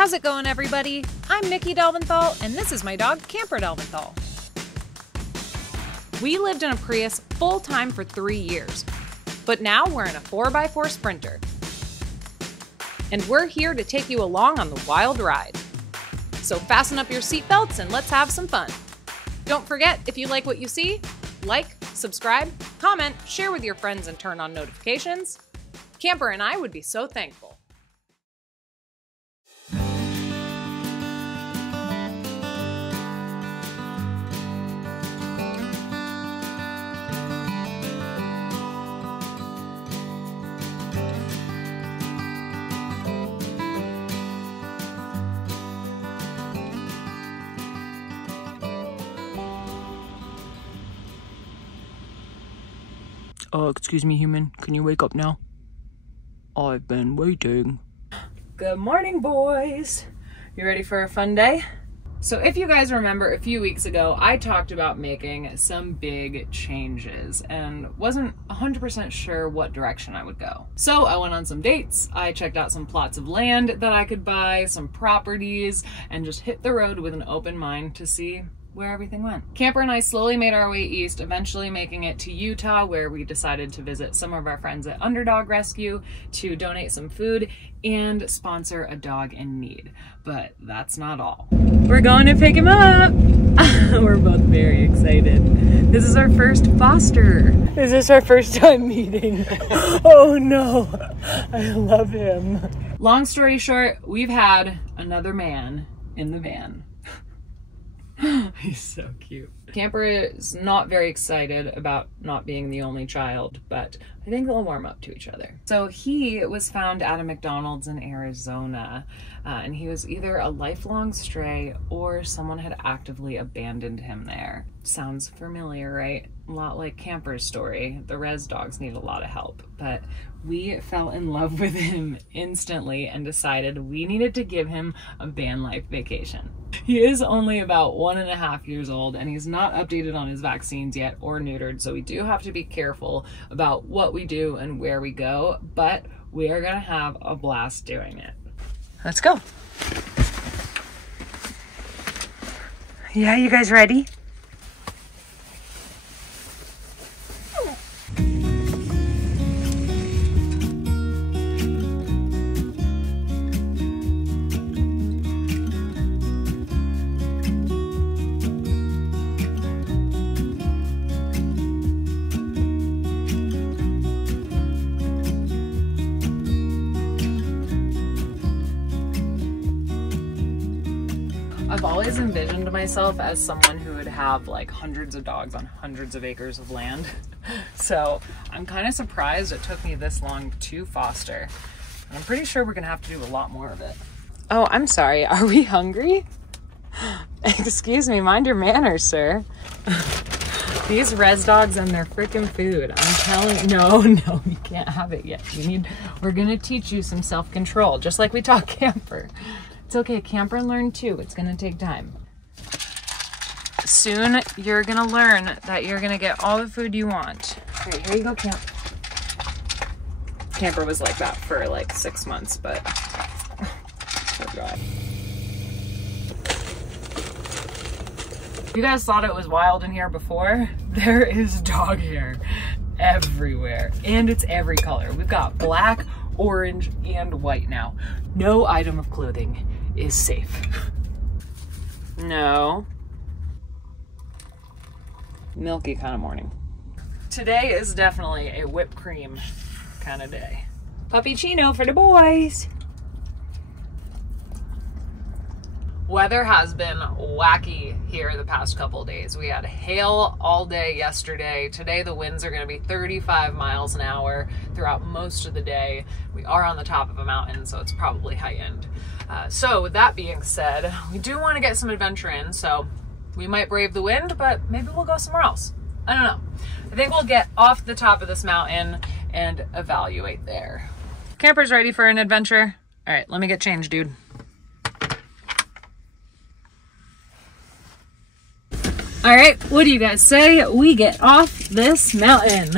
How's it going, everybody? I'm Nikki Delventhal, and this is my dog, Camper Delventhal. We lived in a Prius full-time for 3 years, but now we're in a 4x4 Sprinter. And we're here to take you along on the wild ride. So fasten up your seatbelts and let's have some fun. Don't forget, if you like what you see, like, subscribe, comment, share with your friends, and turn on notifications. Camper and I would be so thankful. Excuse me, human. Can you wake up now? I've been waiting. Good morning, boys. You ready for a fun day? So if you guys remember, a few weeks ago, I talked about making some big changes and wasn't 100% sure what direction I would go. So I went on some dates, I checked out some plots of land that I could buy, some properties, and just hit the road with an open mind to see where everything went. Camper and I slowly made our way east, eventually making it to Utah, where we decided to visit some of our friends at Underdog Rescue to donate some food and sponsor a dog in need. But that's not all. We're going to pick him up! We're both very excited. This is our first foster. Is this our first time meeting? Oh no, I love him. Long story short, we've had another man in the van. He's so cute. Camper is not very excited about not being the only child, but I think they'll warm up to each other. So he was found at a McDonald's in Arizona, and he was either a lifelong stray or someone had actively abandoned him there. Sounds familiar, right? A lot like Camper's story. The res dogs need a lot of help, but we fell in love with him instantly and decided we needed to give him a van life vacation. He is only about 1.5 years old and he's not updated on his vaccines yet or neutered, so we do have to be careful about what we do and where we go, but we are gonna have a blast doing it. Let's go. Yeah, you guys ready? I've always envisioned myself as someone who would have like hundreds of dogs on hundreds of acres of land. So I'm kind of surprised it took me this long to foster. And I'm pretty sure we're gonna have to do a lot more of it. Oh, I'm sorry, are we hungry? Excuse me, mind your manners, sir. These res dogs and their freaking food. I'm telling you, no, you can't have it yet. We're gonna teach you some self-control, just like we taught Camper. It's okay, Camper learn too. It's gonna take time. Soon you're gonna learn that you're gonna get all the food you want. All right, here you go, Camp. Camper was like that for like 6 months, but oh God. You guys thought it was wild in here before? There is dog hair everywhere, and it's every color. We've got black, orange, and white now. No item of clothing is safe. No. Milky kind of morning. Today is definitely a whipped cream kind of day. Puppy Chino for the boys. Weather has been wacky here the past couple of days. We had hail all day yesterday. Today the winds are going to be 35 miles an hour throughout most of the day. We are on the top of a mountain, so it's probably high end. So with that being said, we do want to get some adventure in, so we might brave the wind, but maybe we'll go somewhere else. I don't know. I think we'll get off the top of this mountain and evaluate there. Camper's ready for an adventure. All right, let me get changed, dude. All right, what do you guys say? We get off this mountain.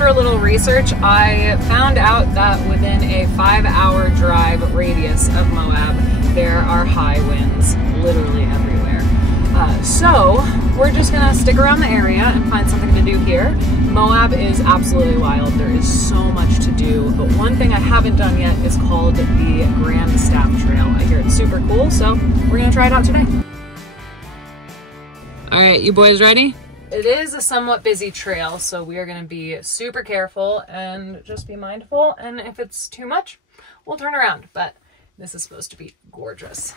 after a little research, I found out that within a 5-hour drive radius of Moab, there are high winds literally everywhere. So we're just gonna stick around the area and find something to do here. Moab is absolutely wild. There is so much to do, but one thing I haven't done yet is called the Grand Staff Trail. I hear it's super cool, so we're gonna try it out today. All right, you boys ready? It is a somewhat busy trail, so we are gonna be super careful and just be mindful, and if it's too much, we'll turn around, but this is supposed to be gorgeous.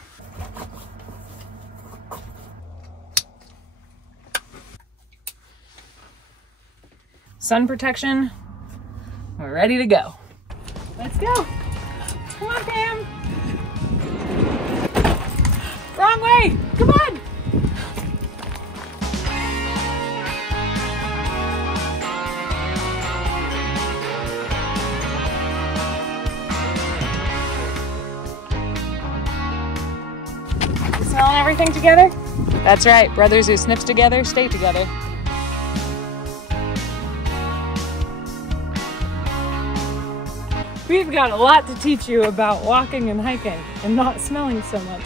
Sun protection, we're ready to go. Let's go. Come on, Pam. Wrong way, come on. Smelling everything together? That's right, brothers who sniff together, stay together. We've got a lot to teach you about walking and hiking and not smelling so much.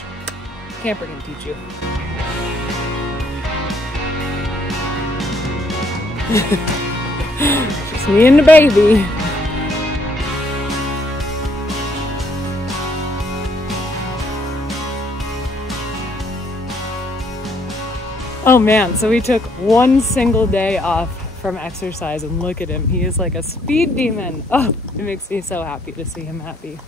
Camper can teach you. Just me and the baby. Oh man, so we took one single day off from exercise and look at him. He is like a speed demon. Oh, it makes me so happy to see him happy.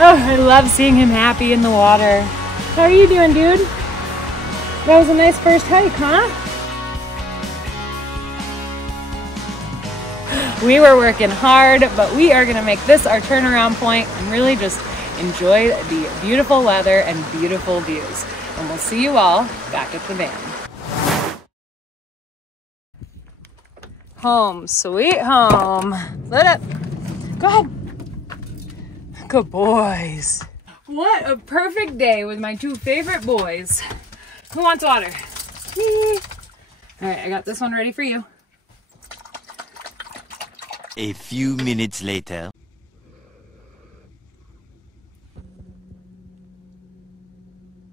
Oh, I love seeing him happy in the water. How are you doing, dude? That was a nice first hike, huh? We were working hard, but we are gonna make this our turnaround point and really just enjoy the beautiful weather and beautiful views. And we'll see you all back at the van. Home, sweet home. Lit up. Go ahead. Good boys. What a perfect day with my two favorite boys. Who wants water? Me. All right, I got this one ready for you. A few minutes later.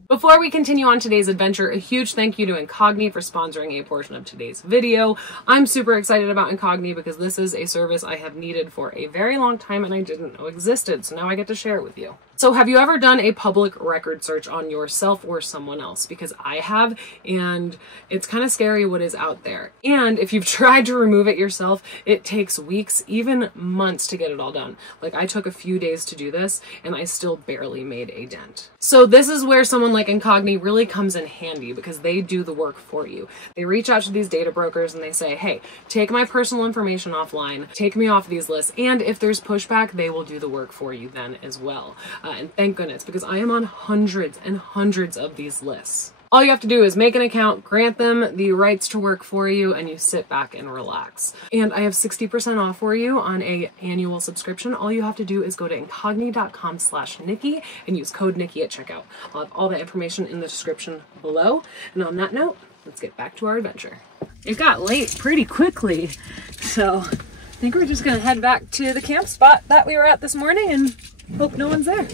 Before we continue on today's adventure, a huge thank you to Incogni for sponsoring a portion of today's video. I'm super excited about Incogni because this is a service I have needed for a very long time and I didn't know existed, so now I get to share it with you. So have you ever done a public record search on yourself or someone else? Because I have, and it's kind of scary what is out there. And if you've tried to remove it yourself, it takes weeks, even months to get it all done. Like I took a few days to do this and I still barely made a dent. So this is where someone like Incogni really comes in handy because they do the work for you. They reach out to these data brokers and they say, hey, take my personal information offline, take me off these lists, and if there's pushback, they will do the work for you then as well. And thank goodness, because I am on hundreds and hundreds of these lists. All you have to do is make an account, grant them the rights to work for you, and you sit back and relax. And I have 60% off for you on an annual subscription. All you have to do is go to incogni.com/Nikki and use code Nikki at checkout. I'll have all that information in the description below. And on that note, let's get back to our adventure. It got late pretty quickly, so I think we're just gonna head back to the camp spot that we were at this morning and hope no one's there.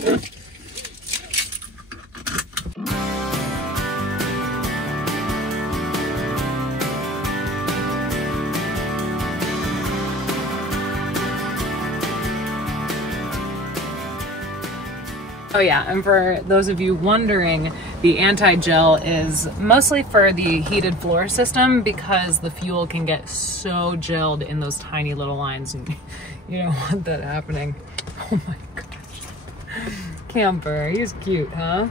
Oh yeah, and for those of you wondering, the anti-gel is mostly for the heated floor system because the fuel can get so gelled in those tiny little lines and you don't want that happening. Oh my gosh. Camper, he's cute, huh?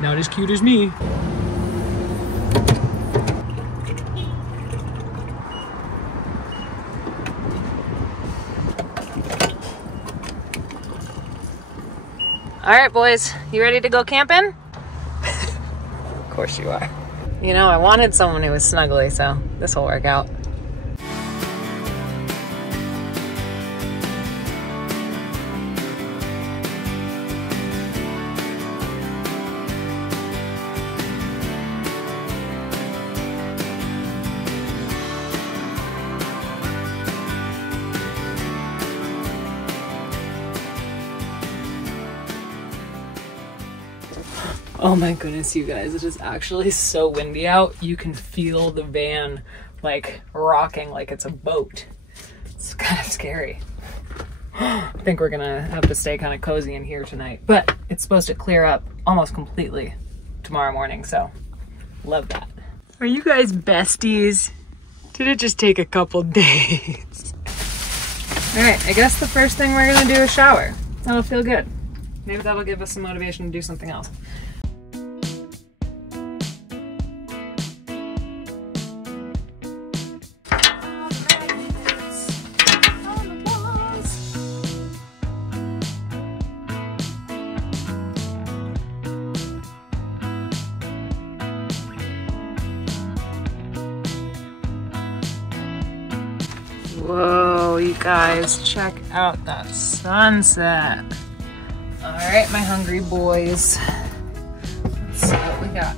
Not as cute as me. All right, boys, you ready to go camping? Of course you are. You know, I wanted someone who was snuggly, so this will work out. Oh my goodness, you guys, it is actually so windy out. You can feel the van like rocking like it's a boat. It's kind of scary. I think we're gonna have to stay kind of cozy in here tonight, but it's supposed to clear up almost completely tomorrow morning, so love that. Are you guys besties? Did it just take a couple days? All right, I guess the first thing we're gonna do is shower. That'll feel good. Maybe that'll give us some motivation to do something else. Whoa, you guys, check out that sunset. All right, my hungry boys. Let's see what we got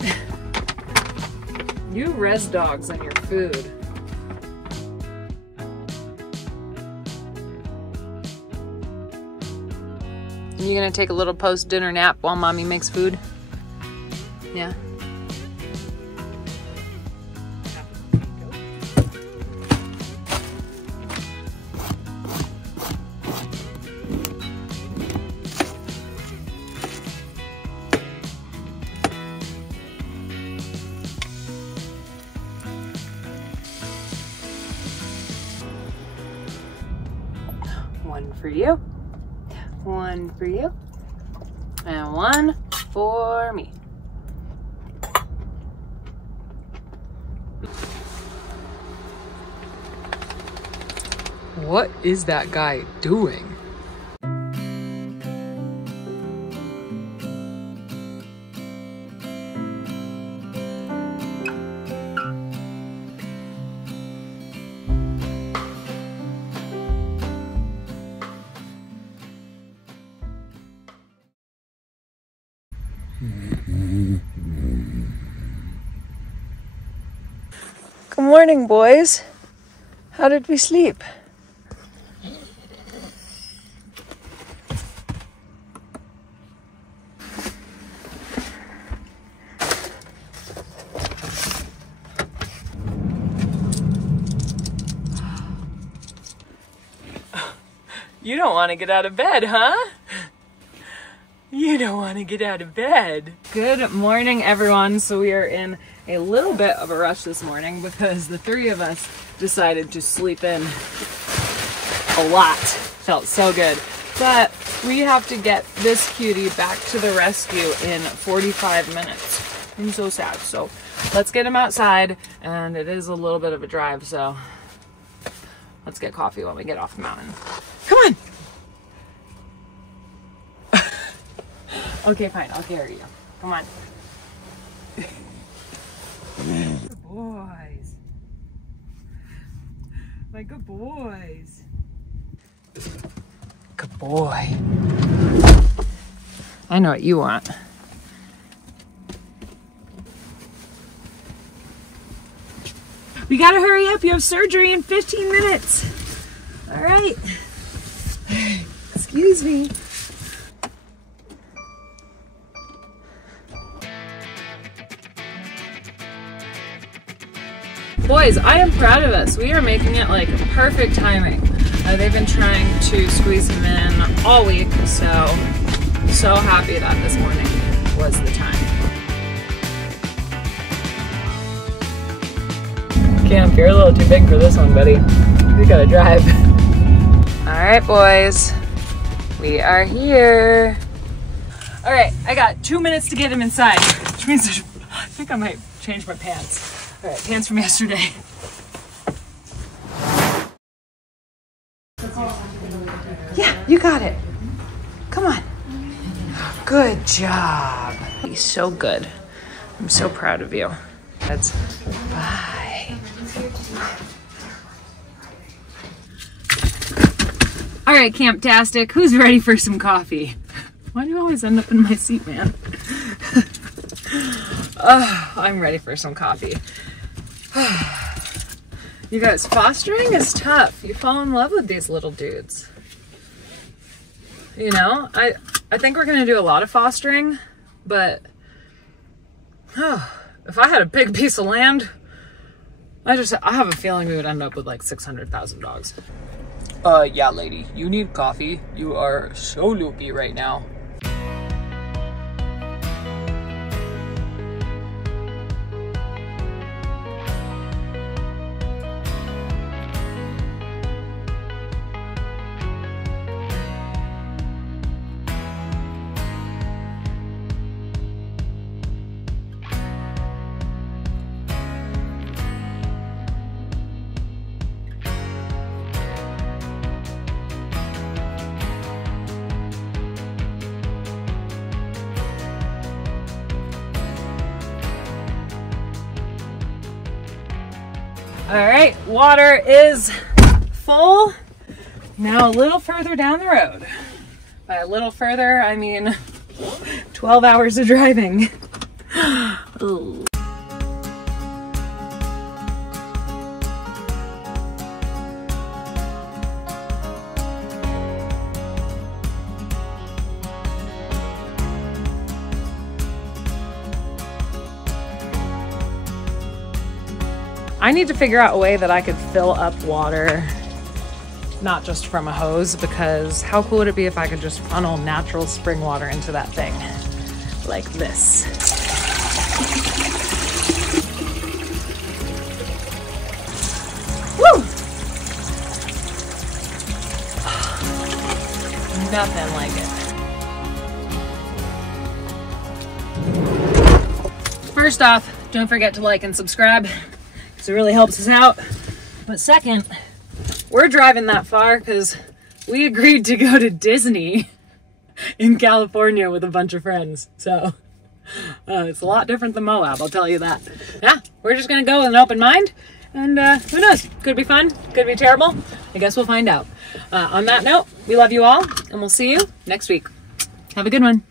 here. You res dogs on your food. You gonna take a little post-dinner nap while mommy makes food? Yeah. One for you, one for you, and one for me. What is that guy doing? Good morning, boys. How did we sleep? You don't want to get out of bed, huh? You don't want to get out of bed. Good morning, everyone. So we are in a little bit of a rush this morning because the three of us decided to sleep in a lot. Felt so good. But we have to get this cutie back to the rescue in 45 minutes. I'm so sad. So let's get him outside, and it is a little bit of a drive, so let's get coffee when we get off the mountain. Come on. Okay, fine. I'll carry you. Come on. Good boys. My good boys. Good boy. I know what you want. We gotta hurry up. You have surgery in 15 minutes. All right. Excuse me. Boys, I am proud of us. We are making it like perfect timing. They've been trying to squeeze him in all week, so happy that this morning was the time. Camp, you're a little too big for this one, buddy. We gotta drive. All right, boys, we are here. All right, I got 2 minutes to get him inside, which means I think I might change my pants. All right, pants from yesterday. You got it. Come on. Good job. You're so good. I'm so proud of you. That's bye. All right, Camptastic, who's ready for some coffee? Why do you always end up in my seat, man? Oh, I'm ready for some coffee. You guys, fostering is tough. You fall in love with these little dudes. You know, I think we're gonna do a lot of fostering, but if I had a big piece of land, I have a feeling we would end up with like 600,000 dogs. Yeah, lady, you need coffee. You are so loopy right now. All right, water is full. Now a little further down the road. By a little further, I mean 12 hours of driving. Ooh. I need to figure out a way that I could fill up water, not just from a hose, because how cool would it be if I could just funnel natural spring water into that thing, like this. Woo! Nothing like it. First off, don't forget to like and subscribe. It really helps us out. But second, we're driving that far because we agreed to go to Disney in California with a bunch of friends. So it's a lot different than Moab, I'll tell you that. Yeah, we're just gonna go with an open mind, and who knows, could be fun, could be terrible. I guess we'll find out. On that note, we love you all, and we'll see you next week. Have a good one.